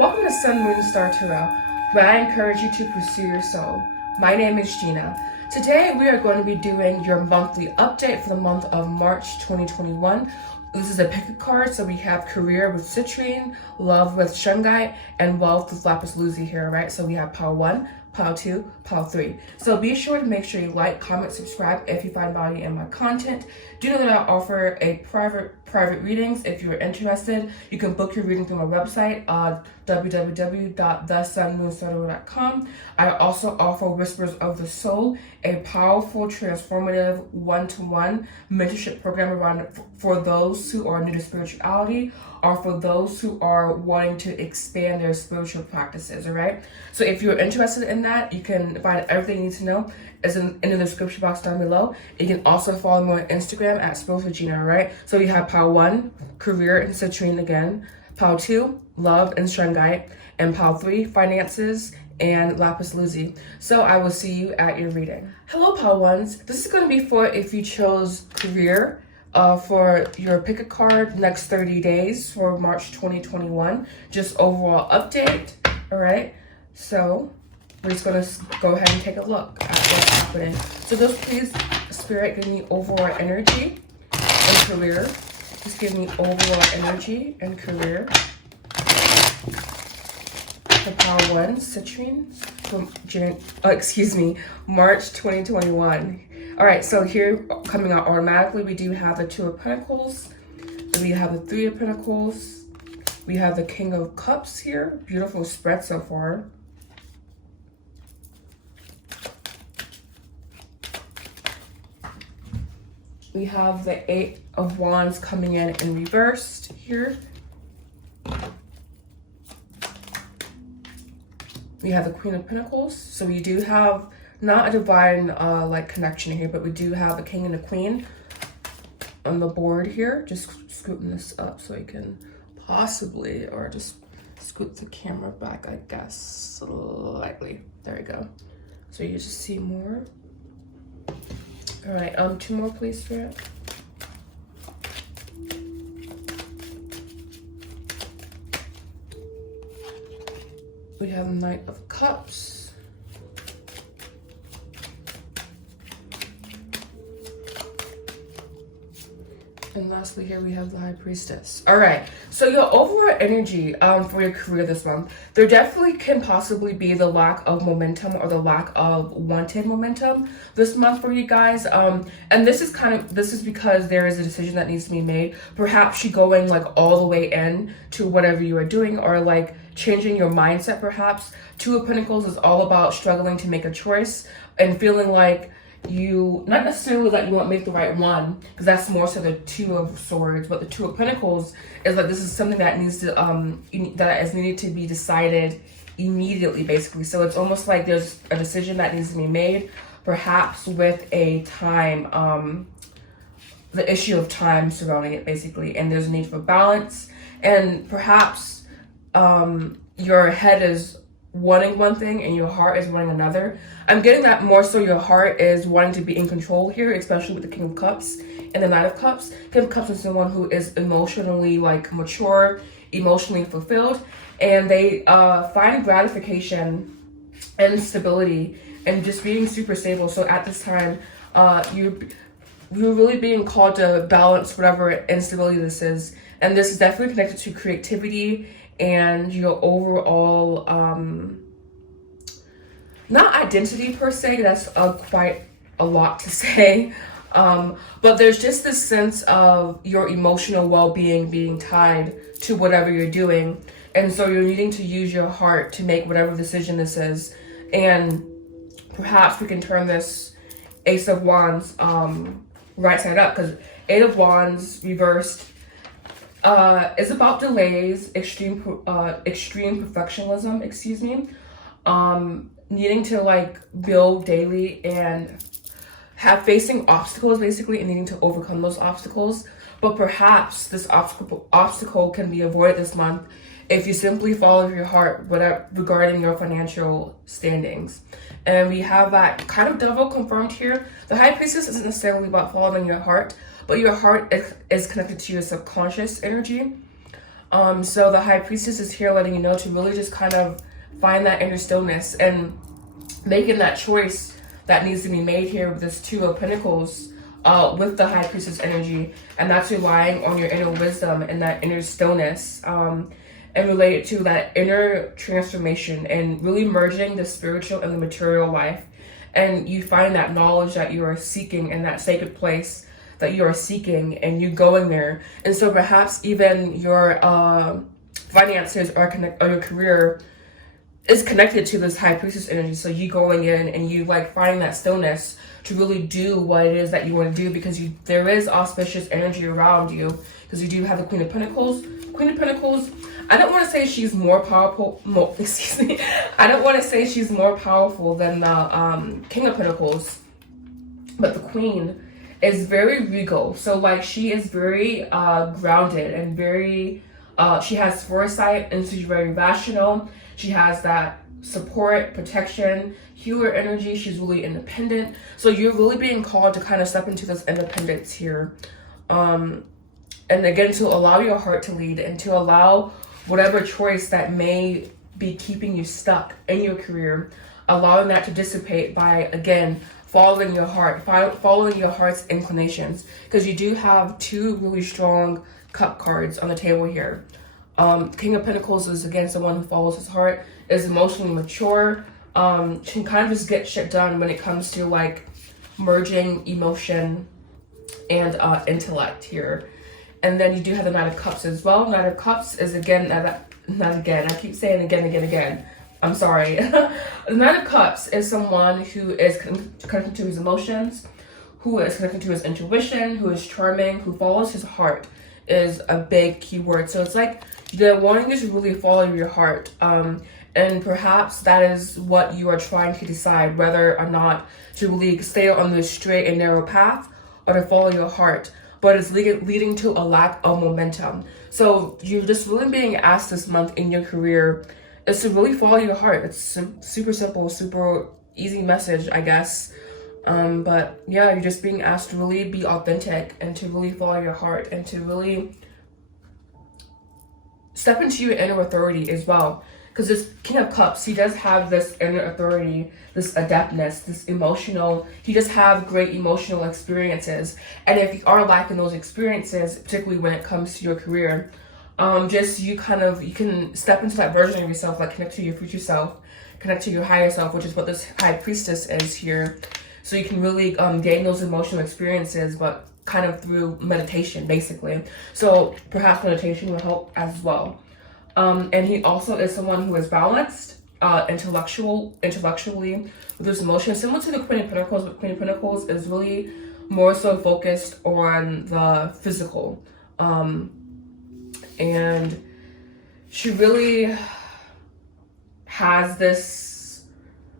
Welcome to Sun, Moon, Star Tarot, where I encourage you to pursue your soul. My name is Gina. Today we are going to be doing your monthly update for the month of March 2021. This is a pick a card, so we have career with citrine, love with shungite, and wealth with lapis lazuli here, right? So we have pile 1, pile 2, pile 3. So be sure to make sure you like, comment, subscribe if you find value in my content. Do know that I offer a private readings. If you're interested, you can book your reading through my website, www.thesunmoonstartarot.com. I also offer Whispers of the Soul, a powerful, transformative, one-to-one mentorship program around for those who are new to spirituality or for those who are wanting to expand their spiritual practices, all right? So if you're interested in that, you can find everything you need to know is in the description box down below. You can also follow me on Instagram at spirituallygina, all right? So you have pile 1, career and citrine again, pile 2, love and shungite, and pile 3, finances and lapis lazuli. So I will see you at your reading. Hello, pile 1s. This is going to be for if you chose career for your pick a card next 30 days for March 2021. Just overall update, all right? So we're just going to go ahead and take a look at what's happening. So just please, Spirit, give me overall energy and career. Just give me overall energy and career. For pile 1, citrine, from March 2021. All right, so here coming out automatically, we do have the 2 of Pentacles, we have the 3 of Pentacles, we have the King of Cups here. Beautiful spread so far. We have the 8 of Wands coming in reversed here. We have the Queen of Pentacles. So we do have not a divine like connection here, but we do have a King and a Queen on the board here. Just scooting this up so you can possibly, or just scoot the camera back, I guess, slightly. There we go. So you just see more. All right, 2 more please, Spirit. We have Knight of Cups. And lastly here we have the High Priestess. All right, so your overall energy for your career this month, there definitely can possibly be the lack of momentum or the lack of wanted momentum this month for you guys. And this is because there is a decision that needs to be made. Perhaps you going like all the way in to whatever you are doing, or like changing your mindset perhaps. 2 of Pentacles is all about struggling to make a choice and feeling like you, not necessarily that you won't make the right one, because that's more so the 2 of Swords, but the 2 of Pentacles is like this is something that needs to that is needed to be decided immediately, basically. So it's almost like there's a decision that needs to be made, perhaps with a time, the issue of time surrounding it, basically, and there's a need for balance, and perhaps your head is wanting one thing and your heart is wanting another. I'm getting that more so your heart is wanting to be in control here, especially with the King of Cups and the Knight of Cups. King of Cups is someone who is emotionally like mature, emotionally fulfilled, and they find gratification and stability and just being super stable. So at this time, you're really being called to balance whatever instability this is. And this is definitely connected to creativity and your overall, not identity per se, that's quite a lot to say, but there's just this sense of your emotional well-being being tied to whatever you're doing. And so you're needing to use your heart to make whatever decision this is. And perhaps we can turn this Ace of Wands right side up, because 8 of Wands reversed is about delays, extreme perfectionism, needing to like build daily and facing obstacles basically, and needing to overcome those obstacles. But perhaps this obstacle can be avoided this month if you simply follow your heart regarding your financial standings. And we have that kind of devil confirmed here. The High Priestess isn't necessarily about following your heart, but your heart is connected to your subconscious energy. So the High Priestess is here letting you know to really just kind of find that inner stillness and making that choice that needs to be made here with this Two of Pentacles with the High Priestess energy. And that's relying on your inner wisdom and that inner stillness and related to that inner transformation and really merging the spiritual and the material life. And you find that knowledge that you are seeking in that sacred place that you are seeking, and you going there. And so perhaps even your finances or your career is connected to this High Priestess energy. So you going in and you like finding that stillness to really do what it is that you want to do, because there is auspicious energy around you, because you do have the Queen of Pentacles. Queen of Pentacles, I don't want to say she's more powerful, I don't want to say she's more powerful than the King of Pentacles, but the Queen is very regal. So like she is very grounded and very, she has foresight, and she's very rational. She has that support, protection, healer energy. She's really independent. So you're really being called to kind of step into this independence here. And again, to allow your heart to lead and to allow whatever choice that may be keeping you stuck in your career, allowing that to dissipate by, again, following your heart, following your heart's inclinations. Because you do have two really strong cup cards on the table here. King of Pentacles is, again, someone who follows his heart, is emotionally mature, can kind of just get shit done when it comes to like merging emotion and intellect here. And then you do have the Knight of Cups as well. Knight of Cups is, again, not again, I keep saying again. I'm sorry. The Knight of Cups is someone who is connected to his emotions, who is connected to his intuition, who is charming, who follows his heart is a big key word. So it's like they're wanting you to really follow your heart. And perhaps that is what you are trying to decide, whether or not to really stay on this straight and narrow path or to follow your heart. But it's leading to a lack of momentum. So you're just really being asked this month in your career is to really follow your heart. It's super simple, super easy message, I guess. But yeah, you're just being asked to really be authentic and to really follow your heart and to really step into your inner authority as well. Because this King of Cups, he does have this inner authority, this adeptness, this emotional, he does have great emotional experiences. And if you are lacking those experiences, particularly when it comes to your career, you can step into that version of yourself, like connect to your future self, connect to your higher self, which is what this High Priestess is here. So you can really gain those emotional experiences, but kind of through meditation, basically. So perhaps meditation will help as well. And he also is someone who is balanced, intellectually with his emotions, similar to the Queen of Pentacles, but Queen of Pentacles is really more so focused on the physical. And she really has this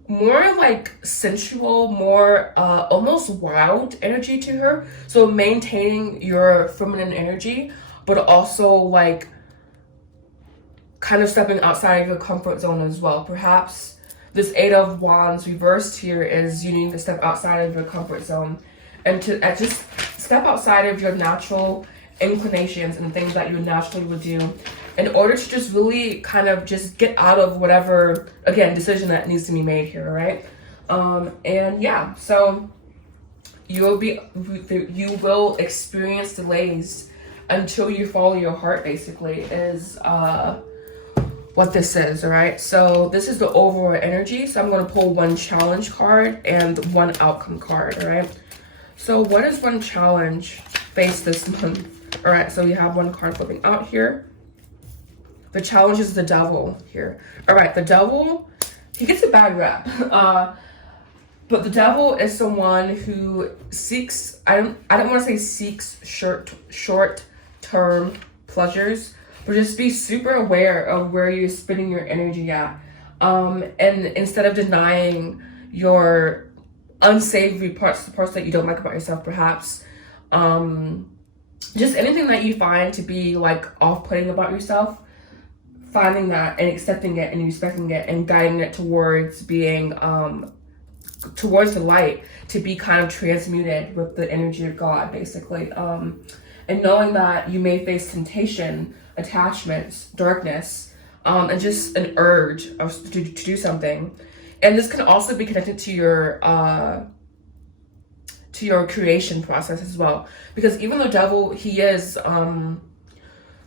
more like sensual, more almost wild energy to her. So maintaining your feminine energy, but also like kind of stepping outside of your comfort zone as well. Perhaps this Eight of Wands reversed here is you need to step outside of your comfort zone and to just step outside of your natural inclinations and things that you naturally would do in order to just really kind of just get out of whatever, again, decision that needs to be made here, right? And yeah, so you will experience delays until you follow your heart, basically, is what this is, all right? So this is the overall energy. So I'm going to pull one challenge card and one outcome card, all right? So what is one challenge face this month? All right, so we have one card flipping out here. The challenge is the Devil here. All right, the Devil, he gets a bad rap. But the Devil is someone who seeks, I don't want to say seeks short-term pleasures, but just be super aware of where you're spending your energy at. And instead of denying your unsavory parts, the parts that you don't like about yourself, perhaps, just anything that you find to be like off-putting about yourself, finding that and accepting it and respecting it and guiding it towards being, towards the light, to be kind of transmuted with the energy of God, basically. And and knowing that you may face temptation, attachments, darkness, and just an urge to do something. And this can also be connected to your creation process as well, because even the devil, he is the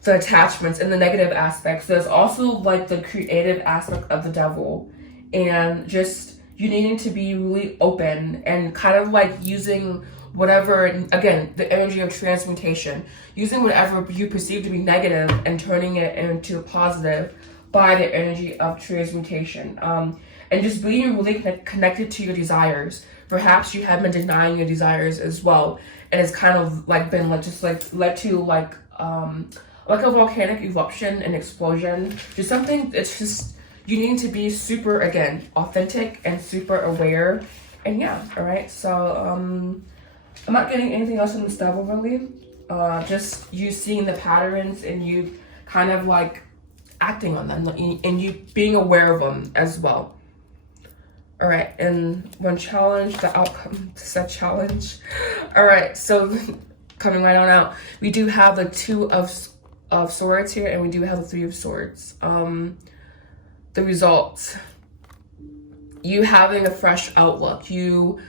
attachments and the negative aspects, there's also like the creative aspect of the devil, and just you needing to be really open and kind of like using whatever, again, the energy of transmutation, using whatever you perceive to be negative and turning it into positive by the energy of transmutation, and just being really connected to your desires. Perhaps you have been denying your desires as well, and it's kind of like been like just like led to like a volcanic eruption and explosion. Just something. It's just you need to be super, again, authentic and super aware. And yeah, all right. So I'm not getting anything else in this devil really. Just you seeing the patterns and you kind of like acting on them, and you being aware of them as well. All right, and when challenged, the outcome said challenge. All right, so coming right on out, we do have the Two of Swords here, and we do have the Three of Swords. The results: you having a fresh outlook, you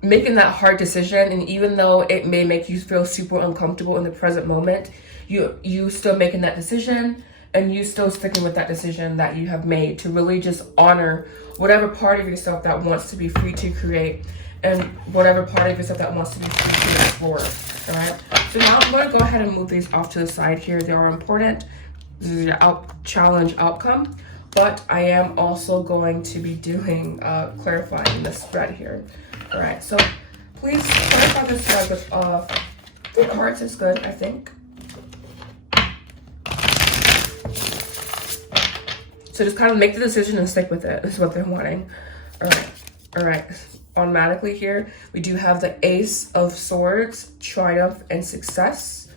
making that hard decision, and even though it may make you feel super uncomfortable in the present moment, you still making that decision, and you still sticking with that decision that you have made to really just honor whatever part of yourself that wants to be free to create, and whatever part of yourself that wants to be free to explore. All right. So now I'm going to go ahead and move these off to the side here. They are important. This is your challenge outcome, but I am also going to be doing clarifying the spread here. All right. So please clarify this spread with 3 cards is good, I think. So just kind of make the decision and stick with it. Is what they're wanting. All right. Automatically here, we do have the Ace of Swords, Triumph, and Success.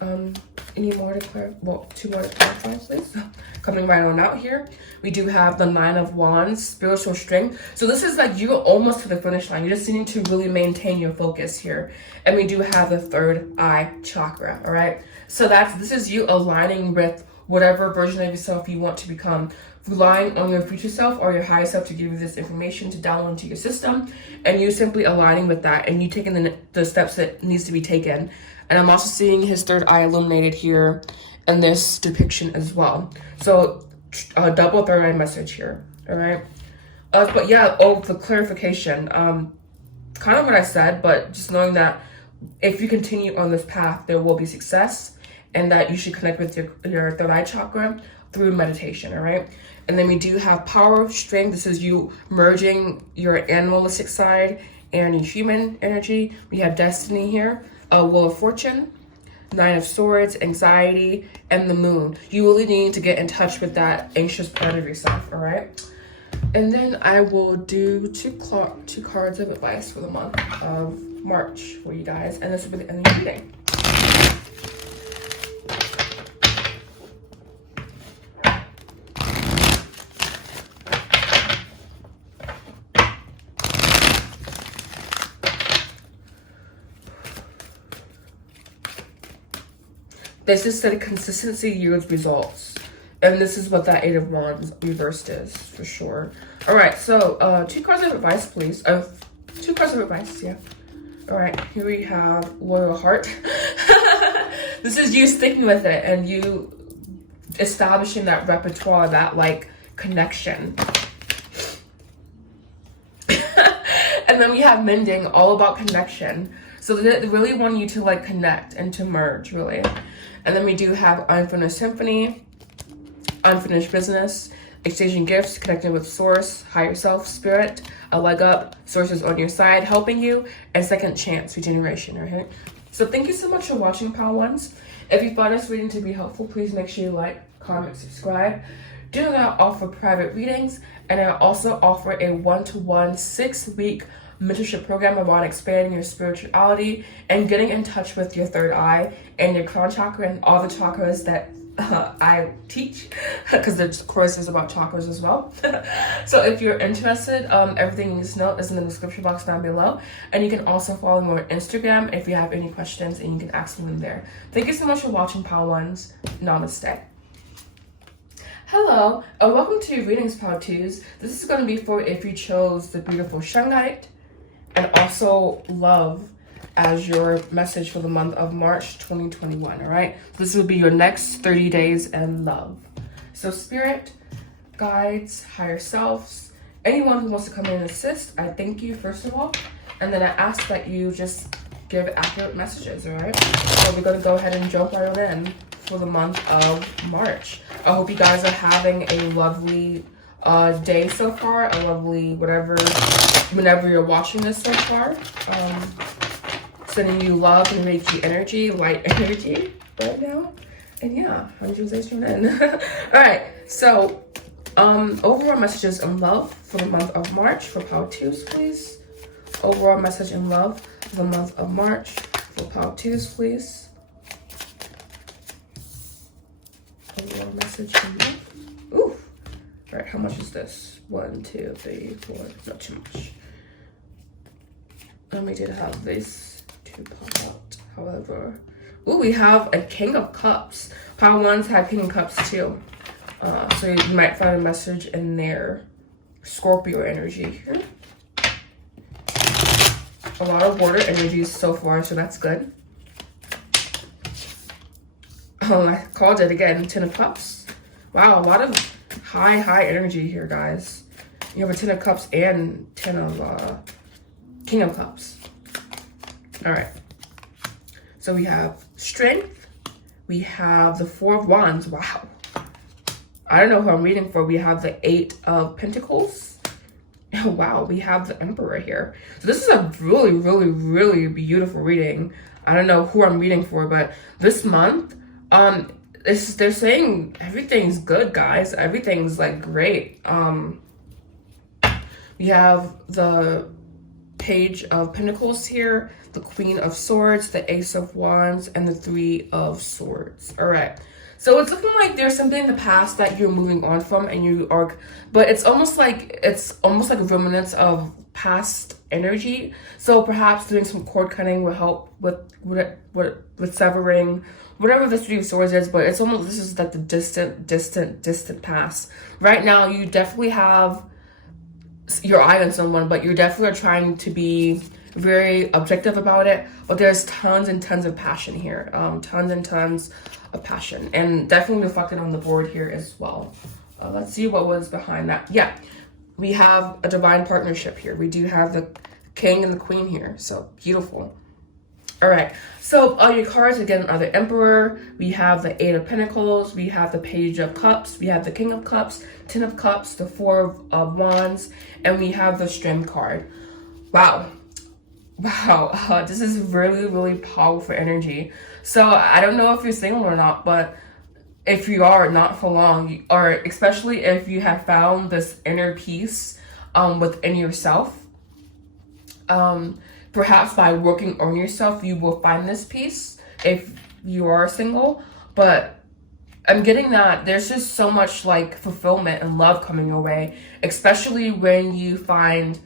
Any more to clarify? Well, 2 more to clarify, please. Coming right on out here, we do have the Nine of Wands, Spiritual Strength. So this is like you're almost to the finish line. You're just needing to really maintain your focus here. And we do have the Third Eye Chakra. All right. So this is you aligning with whatever version of yourself you want to become, relying on your future self or your higher self to give you this information to download into your system, and you simply aligning with that, and you taking the steps that needs to be taken. And I'm also seeing his third eye illuminated here in this depiction as well. So a double third eye message here. All right. But yeah, the clarification, kind of what I said, but just knowing that if you continue on this path, there will be success, and that you should connect with your third eye chakra through meditation. All right. And then we do have Power, Strength. This is you merging your animalistic side and your human energy. We have Destiny here, Wheel of Fortune, Nine of Swords, Anxiety, and the Moon. You really need to get in touch with that anxious part of yourself. All right. And then I will do two cards of advice for the month of March for you guys. And this will be the end of the reading. This is that consistency yields results. And this is what that Eight of Wands reversed is, for sure. All right, so 2 cards of advice, please. 2 cards of advice, yeah. All right, here we have Loyal Heart. This is you sticking with it and you establishing that repertoire, that like connection. And then we have Mending, all about connection. So they really want you to like connect and to merge, really. And then we do have Unfinished Symphony, Unfinished Business, Exchanging Gifts, Connecting with Source, Higher Self, Spirit, A Leg Up, Sources on your side, helping you, and Second Chance, Regeneration, right? So thank you so much for watching, Pal Ones. If you found this reading to be helpful, please make sure you like, comment, subscribe. Do not offer private readings, and I also offer a 1-to-1 6-week mentorship program around expanding your spirituality and getting in touch with your third eye and your crown chakra and all the chakras that I teach, because the course is about chakras as well. So if you're interested, everything you need to know is in the description box down below. And you can also follow me on Instagram if you have any questions, and you can ask me there. Thank you so much for watching, Pal Ones. Namaste. Hello, and welcome to Readings Pal Twos. This is going to be for if you chose the beautiful Shungite and also love as your message for the month of March 2021. All right, this will be your next 30 days in love. So spirit, guides, higher selves, anyone who wants to come in and assist, I thank you first of all, and then I ask that you just give accurate messages. All right, so we're going to go ahead and jump right in for the month of March. I hope you guys are having a lovely day so far, a lovely whenever you're watching this so far. Sending you love and Reiki energy, light energy right now. And yeah, visualization in. All right, so overall messages in love for the month of March for Pal Twos, please. Overall message in love for the month of March for Pal Twos, please. Overall message in love. Ooh. All right, how much is this? 1, 2, 3, 4. Not too much. We did have this pop out, however. Ooh, we have a King of Cups. Pile ones have King of Cups too. So you might find a message in there. Scorpio energy here. A lot of water energies so far, so that's good. Oh, I called it again. 10 of Cups. Wow, a lot of high energy here, guys. You have a 10 of Cups and 10 of King of Cups. All right, so we have strength, we have the 4 of Wands. Wow, I don't know who I'm reading for. We have the 8 of Pentacles. Wow, we have the Emperor here. So this is a really beautiful reading. I don't know who I'm reading for, but this month, they're saying everything's good, guys. Everything's like great. We have the Page of Pentacles here, the Queen of Swords, the Ace of Wands, and the 3 of Swords. All right, so it's looking like there's something in the past that you're moving on from, and you are, but it's almost like remnants of past energy. So perhaps doing some cord cutting will help with severing whatever the 3 of Swords is. But it's almost, this is like the distant past. Right now, you definitely have your eye on someone, but you definitely are trying to be very objective about it. But there's tons and tons of passion here, tons and tons of passion, and definitely reflected on the board here as well. Let's see what was behind that. Yeah, we have a divine partnership here. We do have the King and the Queen here, so beautiful. All right, so all your cards again are the Emperor, we have the 8 of Pentacles, we have the Page of Cups, we have the King of Cups, 10 of Cups, the 4 of Wands, and we have the Strength card. Wow, this is really powerful energy. So I don't know if you're single or not, but if you are, not for long, or especially if you have found this inner peace within yourself. Perhaps by working on yourself, you will find this peace if you are single. But I'm getting that there's just so much like fulfillment and love coming your way, especially when you find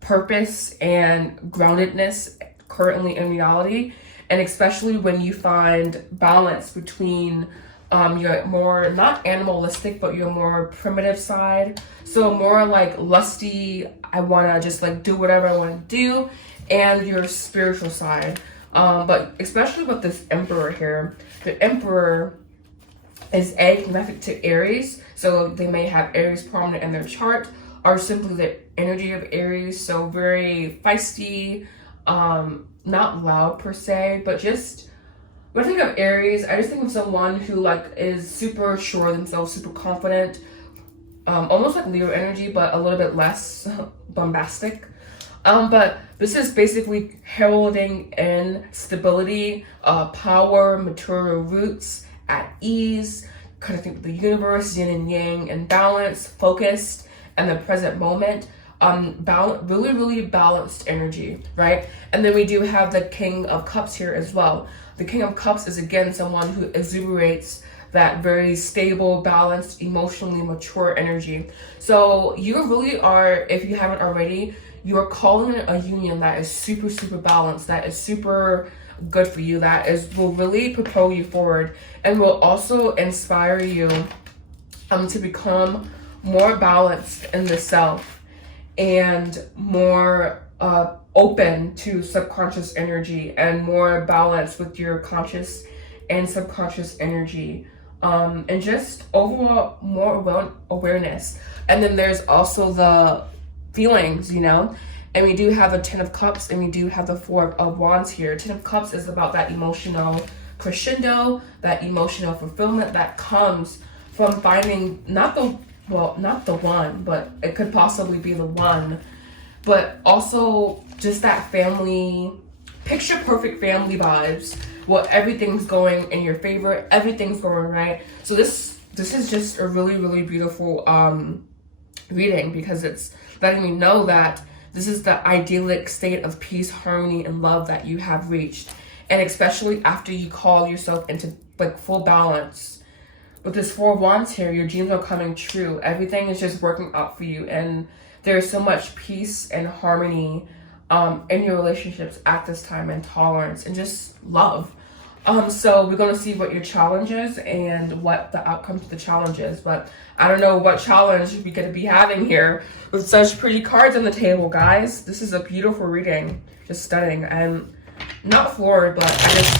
purpose and groundedness currently in reality, and especially when you find balance between your more, not animalistic, but your more primitive side. So more like lusty, I want to just like do whatever I want to do, and your spiritual side. But especially with this Emperor here, the Emperor is connected to Aries, so they may have Aries prominent in their chart, or simply the energy of Aries, so very feisty, not loud per se, but just, when I think of Aries, I just think of someone who like is super sure of themselves, super confident, almost like Leo energy, but a little bit less bombastic. But this is basically heralding in stability, power, material roots, at ease, connecting with the universe, yin and yang, and balance, focused, and the present moment. Really balanced energy, right? And then we do have the King of Cups here as well. The King of Cups is again someone who exuberates that very stable, balanced, emotionally mature energy. So you really are, if you haven't already, you are calling it a union that is super, super balanced, that is super good for you, that will really propel you forward, and will also inspire you to become more balanced in the self and more open to subconscious energy, and more balanced with your conscious and subconscious energy, and just overall more awareness. And then there's also the feelings, you know, and we do have the 10 of Cups, and we do have the 4 of Wands here. 10 of Cups is about that emotional crescendo, that emotional fulfillment that comes from finding not the one, but it could possibly be the one, but also just that family, picture perfect family vibes, where everything's going in your favor, everything's going right. So this is just a really, really beautiful reading, because it's letting me know that this is the idyllic state of peace, harmony, and love that you have reached. And especially after you call yourself into like full balance. With this 4 of Wands here, your dreams are coming true. Everything is just working out for you, and there's so much peace and harmony in your relationships at this time, and tolerance and just love. So we're going to see what your challenge is and what the outcome to the challenge is. But I don't know what challenge we're going to be having here with such pretty cards on the table, guys. This is a beautiful reading. Just stunning. I'm not floored, but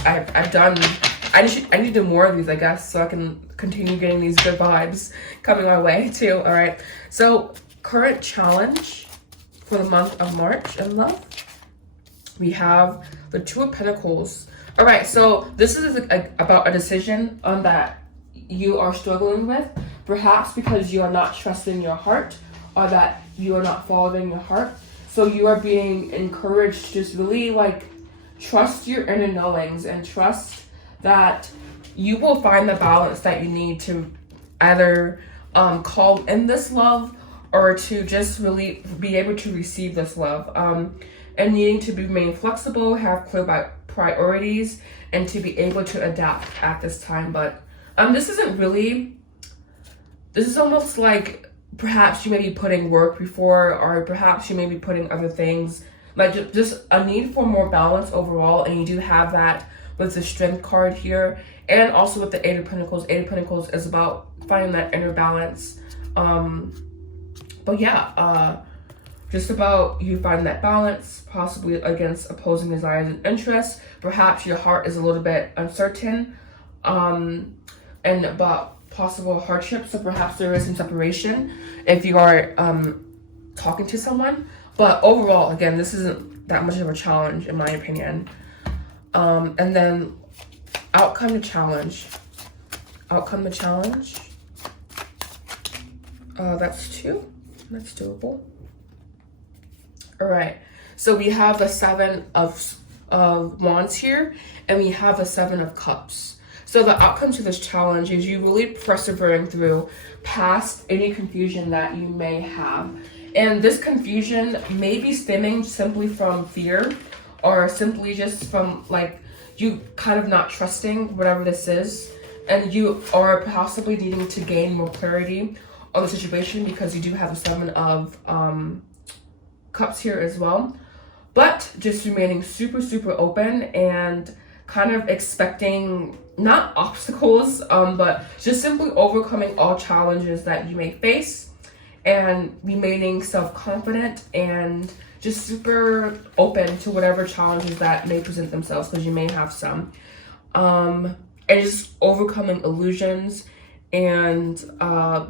I need to do more of these, I guess, so I can continue getting these good vibes coming my way too. All right. So current challenge for the month of March in love, we have the 2 of Pentacles. All right, so this is about a decision that you are struggling with, perhaps because you are not trusting your heart, or that you are not following your heart. So you are being encouraged to just really like trust your inner knowings, and trust that you will find the balance that you need to either call in this love, or to just really be able to receive this love, and needing to remain flexible, have clear priorities, and to be able to adapt at this time. But this is almost like perhaps you may be putting work before, or perhaps you may be putting other things, like just a need for more balance overall. And you do have that with the Strength card here, and also with the 8 of Pentacles. 8 of Pentacles is about finding that inner balance. But yeah, just about you finding that balance, possibly against opposing desires and interests. Perhaps your heart is a little bit uncertain, and about possible hardships. So perhaps there is some separation if you are talking to someone. But overall, again, this isn't that much of a challenge in my opinion. And then outcome to challenge. That's 2. That's doable. All right, so we have the 7 of Wands here, and we have the 7 of Cups. So the outcome to this challenge is you really persevering through past any confusion that you may have. And this confusion may be stemming simply from fear, or simply just from like you kind of not trusting whatever this is, and you are possibly needing to gain more clarity on the situation, because you do have the 7 of Cups here as well. But just remaining super, super open, and kind of expecting not obstacles, but just simply overcoming all challenges that you may face, and remaining self-confident, and just super open to whatever challenges that may present themselves, because you may have some. And just overcoming illusions, and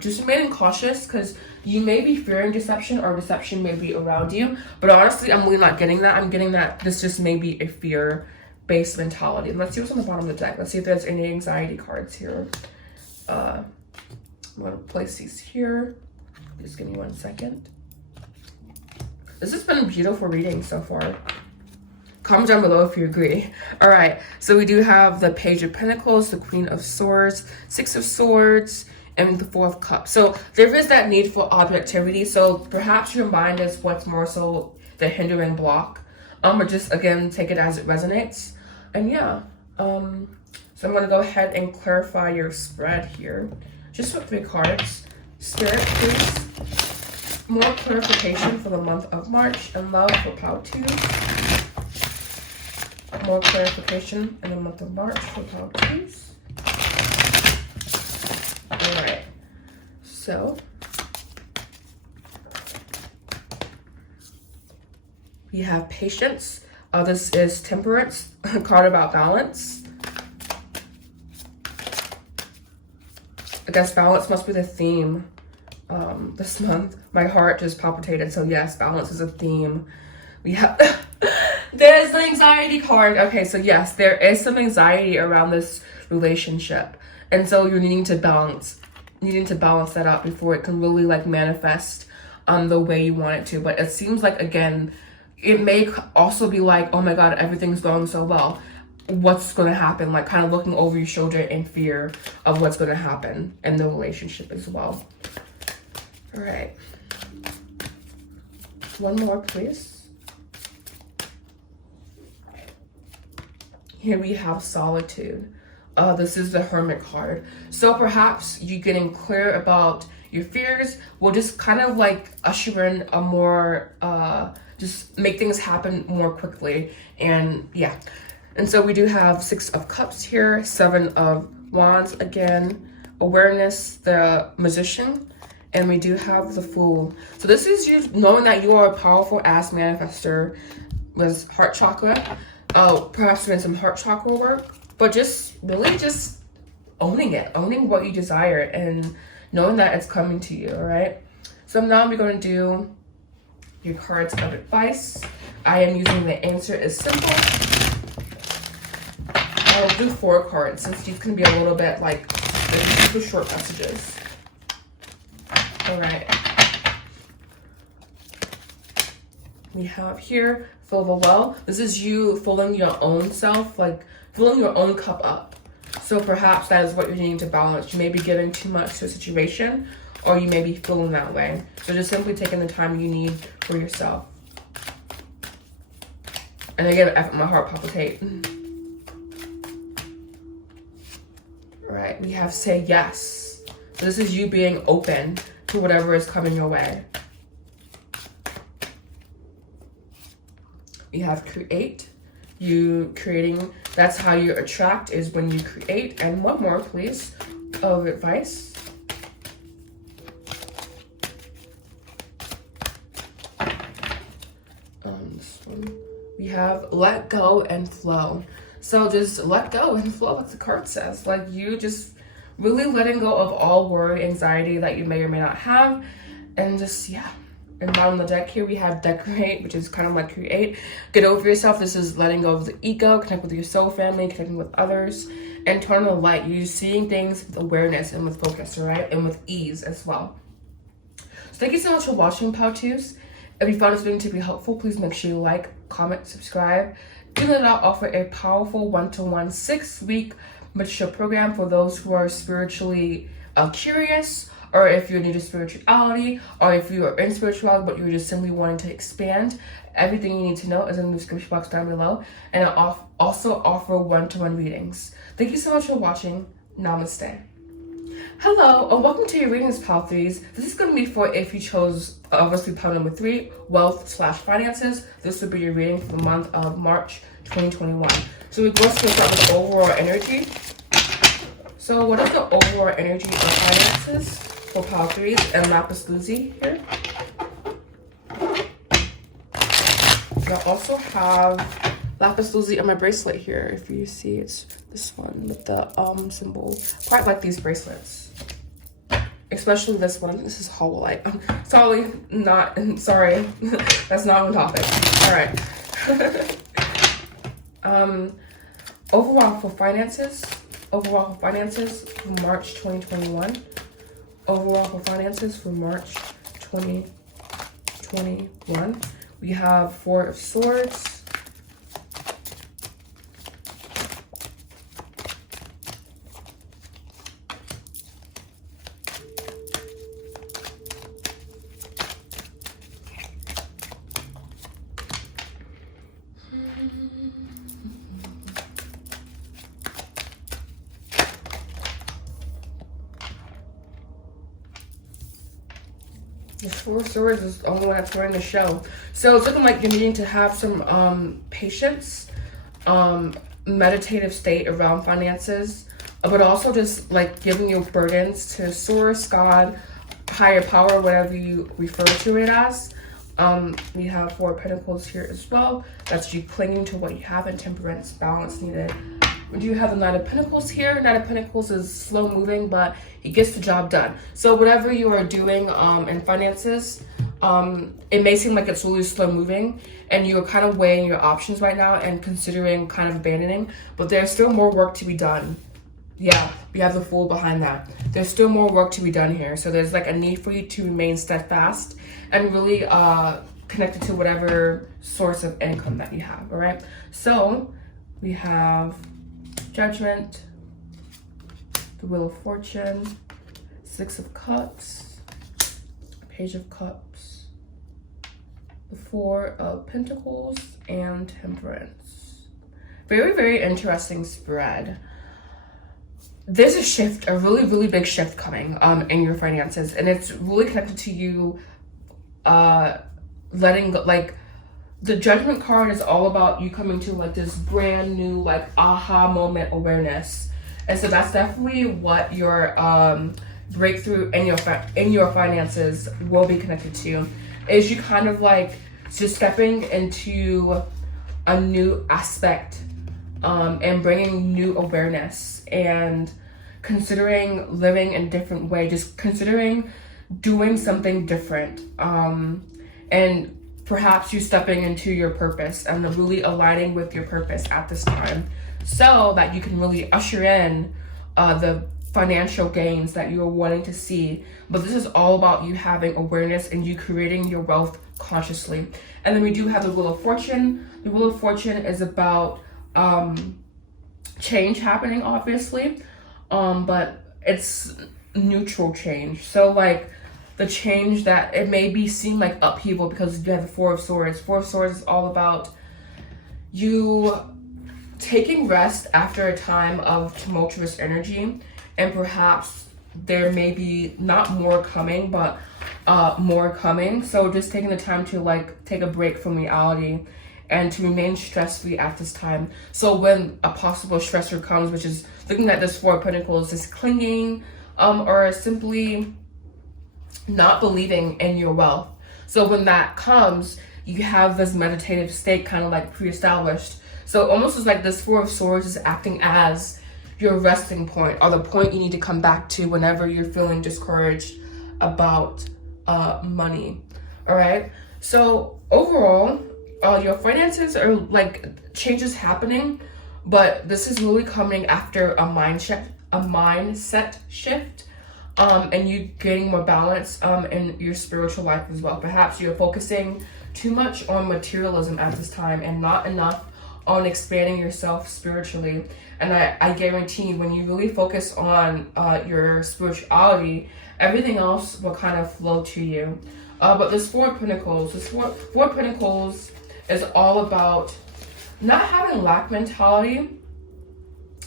just remaining cautious, because you may be fearing deception, or deception may be around you. But honestly, I'm really not getting that. I'm getting that this just may be a fear-based mentality. And let's see what's on the bottom of the deck. Let's see if there's any anxiety cards here. I'm going to place these here. Just give me 1 second. This has been a beautiful reading so far. Comment down below if you agree. All right, so we do have the Page of Pentacles, the Queen of Swords, 6 of Swords, and the 4 of Cups. So there is that need for objectivity. So perhaps your mind is what's more so the hindering block. Or just, again, take it as it resonates. And yeah, So I'm going to go ahead and clarify your spread here. Just with 3 cards. Spirit, please. More clarification for the month of March and love for pile 2. More clarification in the month of March for pile 2s. Alright. So we have patience. This is temperance, a card about balance. I guess balance must be the theme this month. My heart just palpitated. So yes, balance is a theme. We have, there's the anxiety card. Okay, so yes, there is some anxiety around this relationship. And so you're needing to balance that out before it can really like manifest the way you want it to. But it seems like, again, it may also be like, oh my God, everything's going so well. What's going to happen? Like kind of looking over your shoulder in fear of what's going to happen in the relationship as well. All right. One more, please. Here we have solitude. This is the Hermit card. So perhaps you getting clear about your fears will just kind of like usher in a more, just make things happen more quickly. And yeah. And so we do have 6 of Cups here, 7 of Wands again, awareness, the Magician, and we do have the Fool. So this is you knowing that you are a powerful ass manifester with heart chakra. Perhaps doing some heart chakra work, but just really just owning it, owning what you desire and knowing that it's coming to you, all right? So now we're going to do your cards of advice. I am using the answer is simple. I'll do 4 cards since these can be a little bit like super short messages. All right. We have here, fill the well. This is you filling your own self, like filling your own cup up. So perhaps that is what you're needing to balance. You may be giving too much to a situation, or you may be feeling that way. So just simply taking the time you need for yourself. And again, I felt my heart palpitate. All right, we have say yes. So this is you being open to whatever is coming your way. We have create. You creating, that's how you attract, is when you create. And one more, please, of advice. This one. We have let go and flow. So just let go and flow, like the card says. Like you just really letting go of all worry, anxiety that you may or may not have. And just, yeah. And now on the deck here, we have decorate, which is kind of like create. Get over yourself. This is letting go of the ego, connect with your soul family, connecting with others, and turn on the light. You're seeing things with awareness and with focus, all right? And with ease as well. So thank you so much for watching, Powtoos. If you found this video to be helpful, please make sure you like, comment, subscribe. Do not offer a powerful 1-to-1 6-week mentorship program for those who are spiritually curious, or if you're new to spirituality, or if you are in spirituality but you're just simply wanting to expand. Everything you need to know is in the description box down below, and I also offer 1-to-1 readings. Thank you so much for watching. Namaste. Hello, and welcome to your readings, Powtoos. This is going to be for if you chose, obviously, pile number 3, wealth/finances. This would be your reading for the month of March 2021. So we're going to start with the overall energy. So what is the overall energy of finances for Powtoos and lapis lazuli here? I also have lapis lazuli on my bracelet here. If you see, it's this one with the symbol. Quite like these bracelets, especially this one. This is hololite. Sorry, that's not on topic. All right. Overall for finances for March 2021. Overall for finances for March 2021. We have 4 of Swords. This Four of Swords is the only one that's running the show. So it's looking like you're needing to have some patience, meditative state around finances, but also just like giving your burdens to Source, God, higher power, whatever you refer to it as. We have Four of Pentacles here as well. That's you clinging to what you have, and temperance, balance needed. We do have the Knight of Pentacles here. Knight of Pentacles is slow moving, but he gets the job done. So whatever you are doing in finances, it may seem like it's really slow moving and you're kind of weighing your options right now and considering kind of abandoning, but there's still more work to be done. Yeah, we have the Fool behind that. There's still more work to be done here. So there's like a need for you to remain steadfast and really connected to whatever source of income that you have, all right? So we have Judgment, the Wheel of Fortune, Six of Cups, Page of Cups, the Four of Pentacles, and Temperance. Very, very interesting spread. There's a shift, a really, really big shift coming in your finances, and it's really connected to you letting go. Like, the Judgment card is all about you coming to like this brand new like aha moment awareness, and so that's definitely what your breakthrough in your finances will be connected to. Is you kind of like just stepping into a new aspect and bringing new awareness and considering living in a different way, just considering doing something different, and perhaps you stepping into your purpose and really aligning with your purpose at this time so that you can really usher in the financial gains that you are wanting to see. But this is all about you having awareness and you creating your wealth consciously. And then we do have the Wheel of Fortune. The Wheel of Fortune is about change happening, obviously, but it's neutral change. So like the change that it may be seem like upheaval because you have the Four of Swords. Four of Swords is all about you taking rest after a time of tumultuous energy, and perhaps there may be not more coming, but more coming. So just taking the time to like take a break from reality and to remain stress-free at this time. So when a possible stressor comes, which is looking at this Four of Pentacles, is clinging or simply not believing in your wealth. So when that comes, you have this meditative state kind of like pre-established. So almost as like this Four of Swords is acting as your resting point, or the point you need to come back to whenever you're feeling discouraged about money. All right. So overall, your finances are like changes happening, but this is really coming after a mindset shift. And you gaining more balance in your spiritual life as well. Perhaps you're focusing too much on materialism at this time and not enough on expanding yourself spiritually. And I guarantee when you really focus on your spirituality, everything else will kind of flow to you. But this Four of Pentacles, Four of Pentacles is all about not having lack mentality,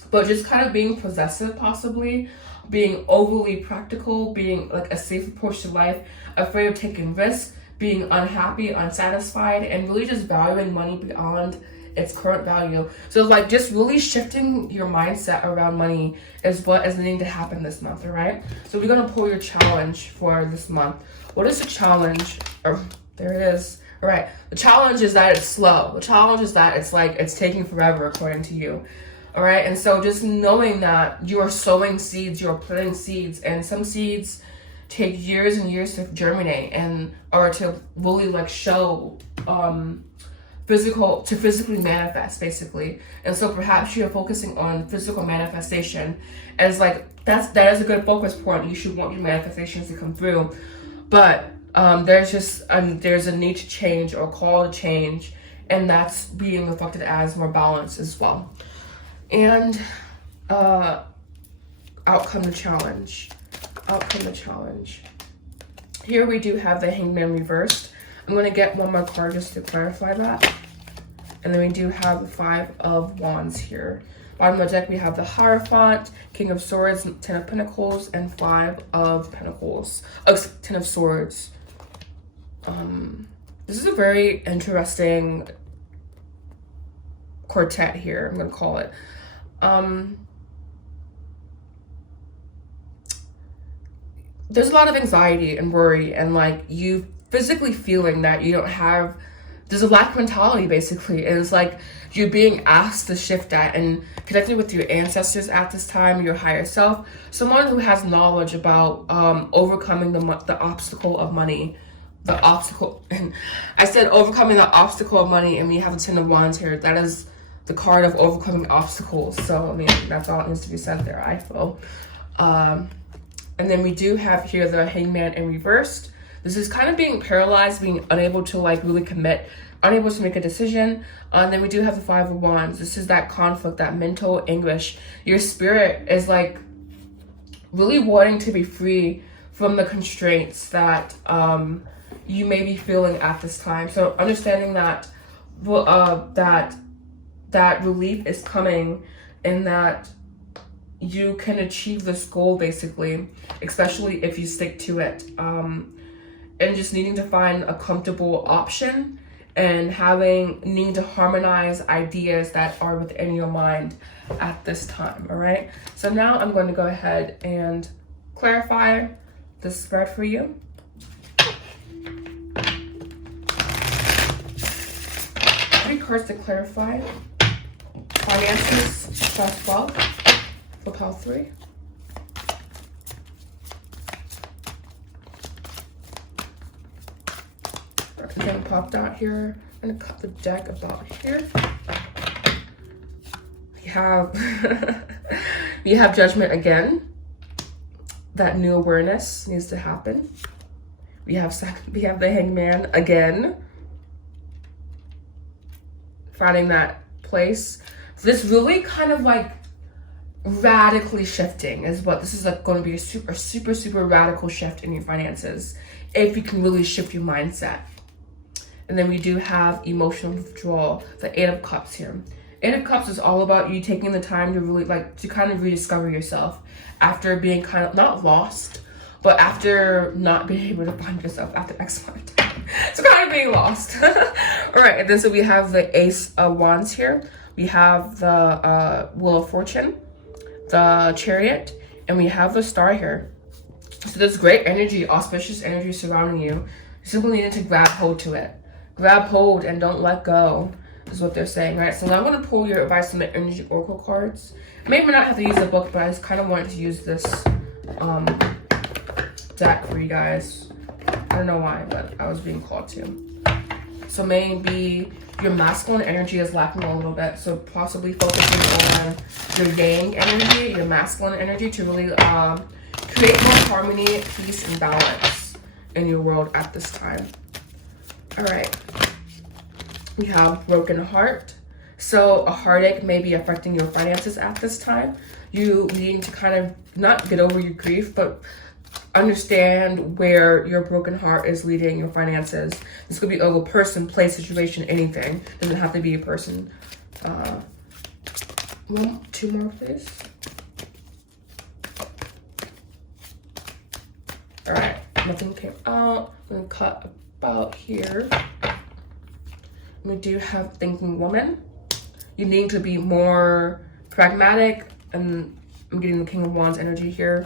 but just kind of being possessive, possibly being overly practical, being like a safe approach to life, afraid of taking risks, being unhappy, unsatisfied, and really just valuing money beyond its current value. So like just really shifting your mindset around money is what is needing to happen this month, all right? So we're gonna pull your challenge for this month. What is the challenge? Oh, there it is. All right, the challenge is that it's slow. The challenge is that it's like it's taking forever according to you. All right, and so just knowing that you're sowing seeds, you're planting seeds, and some seeds take years and years to germinate or to really like show physically manifest, basically. And so perhaps you're focusing on physical manifestation as like that is a good focus point. You should want your manifestations to come through, but there's a need to change or call to change, and that's being reflected as more balance as well. And outcome the challenge. Here we do have the Hangman reversed. I'm going to get one more card just to clarify that. And then we do have the Five of Wands here. Bottom of the deck we have the Hierophant, King of Swords, Ten of Pentacles, and Five of Pentacles. Ten of Swords. This is a very interesting quartet here, I'm gonna call it. There's a lot of anxiety and worry, and like you physically feeling that you don't have, there's a lack mentality basically, and it's like you're being asked to shift that and connecting with your ancestors at this time, your higher self, someone who has knowledge about overcoming the obstacle of money, the obstacle, and I said overcoming the obstacle of money, and we have the Ten of Wands here. That is the card of overcoming obstacles. So I mean, that's all that needs to be said there, I feel. And then we do have here the Hangman in reversed. This is kind of being paralyzed, being unable to like really commit, unable to make a decision. And then we do have the Five of Wands. This is that conflict, that mental anguish. Your spirit is like really wanting to be free from the constraints that you may be feeling at this time. So understanding that that relief is coming, and that you can achieve this goal basically, especially if you stick to it. And just needing to find a comfortable option, and needing to harmonize ideas that are within your mind at this time. All right, so now I'm going to go ahead and clarify the spread for you. Three cards to clarify: finances, plus wealth for pile 3. Everything popped out here. I'm gonna cut the deck about here. We have judgment again. That new awareness needs to happen. We have the Hangman again. Finding that place. So this really kind of like radically shifting is what this is, like going to be a super radical shift in your finances if you can really shift your mindset. And then we do have emotional withdrawal, the Eight of Cups here. Eight of Cups is all about you taking the time to really to kind of rediscover yourself after being kind of not lost, but after not being able to find yourself after X amount of time. So kind of being lost. All right, and then so we have the Ace of Wands here. We have the Wheel of Fortune, the Chariot, and we have the Star here. So there's great energy, auspicious energy surrounding you. You simply need to grab hold to it. Grab hold and don't let go is what they're saying, right? So now I'm going to pull your advice from the energy oracle cards. Maybe not have to use the book, but I just kind of wanted to use this deck for you guys. I don't know why, but I was being called to. So maybe your masculine energy is lacking a little bit, so possibly focusing on your yang energy, your masculine energy, to really create more harmony, peace, and balance in your world at this time. All right, we have broken heart. So a heartache may be affecting your finances at this time. You needing to kind of not get over your grief, but understand where your broken heart is leading your finances. This could be a person, place, situation, anything. Doesn't have to be a person. Two more, please. All right, nothing came out. I'm gonna cut about here. We do have thinking woman. You need to be more pragmatic, and I'm getting the King of Wands energy here.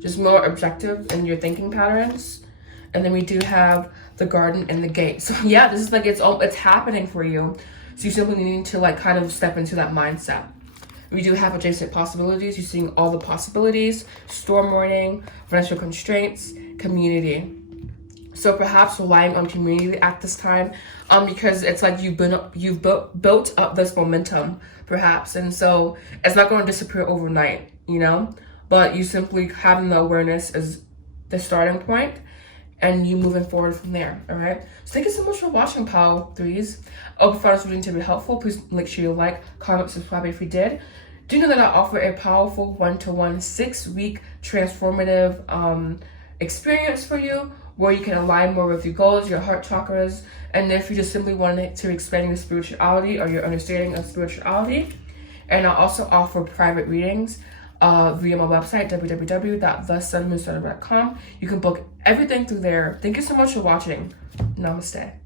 Just more objective in your thinking patterns. And then we do have the Garden and the Gate. So yeah, this is like it's happening for you. So you simply need to like kind of step into that mindset. We do have adjacent possibilities. You're seeing all the possibilities: storm warning, financial constraints, community. So perhaps relying on community at this time, because it's like you've built up this momentum, perhaps, and so it's not going to disappear overnight, you know. But you simply having the awareness is the starting point, and you moving forward from there. All right. So thank you so much for watching, Pile 3s. I hope you found this reading to be helpful. Please make sure you like, comment, subscribe if you did. Do know that I offer a powerful one-to-one 6-week transformative experience for you, where you can align more with your goals, your heart chakras, and if you just simply wanted to expand your spirituality or your understanding of spirituality. And I also offer private readings. via my website, www.thesunmoonstardom.com. You can book everything through there. Thank you so much for watching. Namaste.